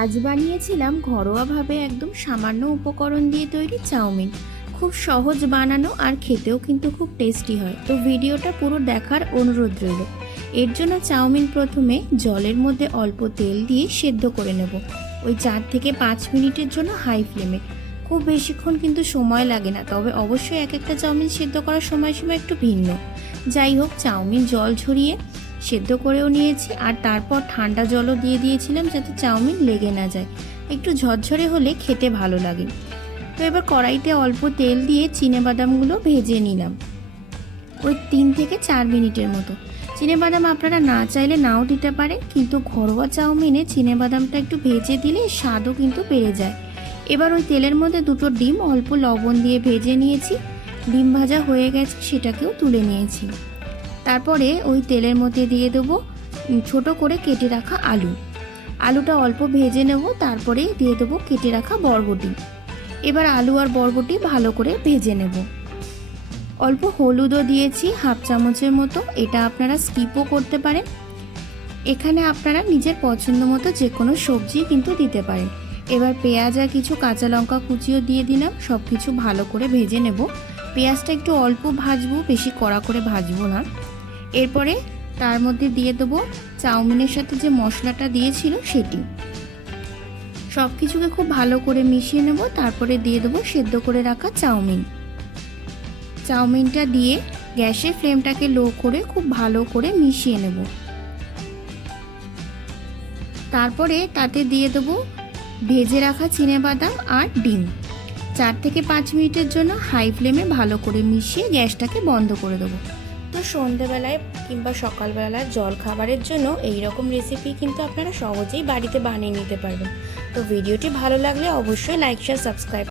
আজ বানিয়েছিলাম ঘরোয়াভাবে একদম সামান্য উপকরণ দিয়ে তৈরি চাউমিন। খুব সহজ বানানো আর খেতেও কিন্তু খুব টেস্টি হয়। তো ভিডিওটা পুরো দেখার অনুরোধ রইল। এর জন্য চাউমিন প্রথমে জলের মধ্যে অল্প তেল দিয়ে সেদ্ধ করে নেব, ওই 4 থেকে 5 মিনিটের জন্য হাই ফ্লেমে। খুব বেশিক্ষণ কিন্তু সময় লাগে না, তবে অবশ্যই এক একটা চাউমিন সেদ্ধ করার সময়সীমা একটু ভিন্ন। যাই হোক, চাউমিন জল ঝরিয়ে সেদ্ধ করেও নিয়েছি, আর তারপর ঠান্ডা জলও দিয়ে দিয়েছিলাম যাতে চাউমিন লেগে না যায়। একটু ঝরঝরে হলে খেতে ভালো লাগে। তো এবার কড়াইতে অল্প তেল দিয়ে চিনেবাদামগুলো ভেজে নিলাম, ওই 3 থেকে 4 মিনিটের মতো। চিনেবাদাম আপনারা না চাইলে নাও দিতে পারেন, কিন্তু ঘরোয়া চাউমিনে চিনেবাদামটা একটু ভেজে দিলে স্বাদও কিন্তু বেড়ে যায়। এবার ওই তেলের মধ্যে 2টো ডিম অল্প লবণ দিয়ে ভেজে নিয়েছি। ডিম ভাজা হয়ে গেছে, সেটাকেও তুলে নিয়েছি। তারপরে ওই তেলের মধ্যে দিয়ে দেবো ছোট করে কেটে রাখা আলুটা অল্প ভেজে নেব। তারপরে দিয়ে দেবো কেটে রাখা বরবটি। এবার আলু আর বরবটি ভালো করে ভেজে নেব। অল্প হলুদও দিয়েছি, হাফ চামচের মতো। এটা আপনারা স্কিপও করতে পারেন। এখানে আপনারা নিজের পছন্দ মতো যে কোনো সবজি কিন্তু দিতে পারেন। এবার পেঁয়াজ আর কিছু কাঁচা লঙ্কা কুচিও দিয়ে দিলাম। সব কিছু ভালো করে ভেজে নেব। পেঁয়াজটা একটু অল্প ভাজবো, বেশি কড়া করে ভাজবো না। এরপরে তার মধ্যে দিয়ে দেবো চাউমিনের সাথে যে মশলাটা দিয়েছিল সেটি। সব কিছুকে খুব ভালো করে মিশিয়ে নেব। তারপরে দিয়ে দেবো সেদ্ধ করে রাখা চাউমিনটা দিয়ে গ্যাসের ফ্লেমটাকে লো করে খুব ভালো করে মিশিয়ে নেব। তারপরে তাতে দিয়ে দেবো ভেজে রাখা চিনেবাদাম আর ডিম। 4 থেকে 5 মিনিটের জন্য হাই ফ্লেমে ভালো করে মিশিয়ে গ্যাসটাকে বন্ধ করে দেবো। তো সন্ধেবেলায় কিংবা সকালবেলার জল খাবারের জন্য এই রকম রেসিপি কিন্তু আপনারা সহজেই বাড়িতে বানিয়ে নিতে পারবেন। তো ভিডিওটি ভালো লাগলে অবশ্যই লাইক, শেয়ার, সাবস্ক্রাইব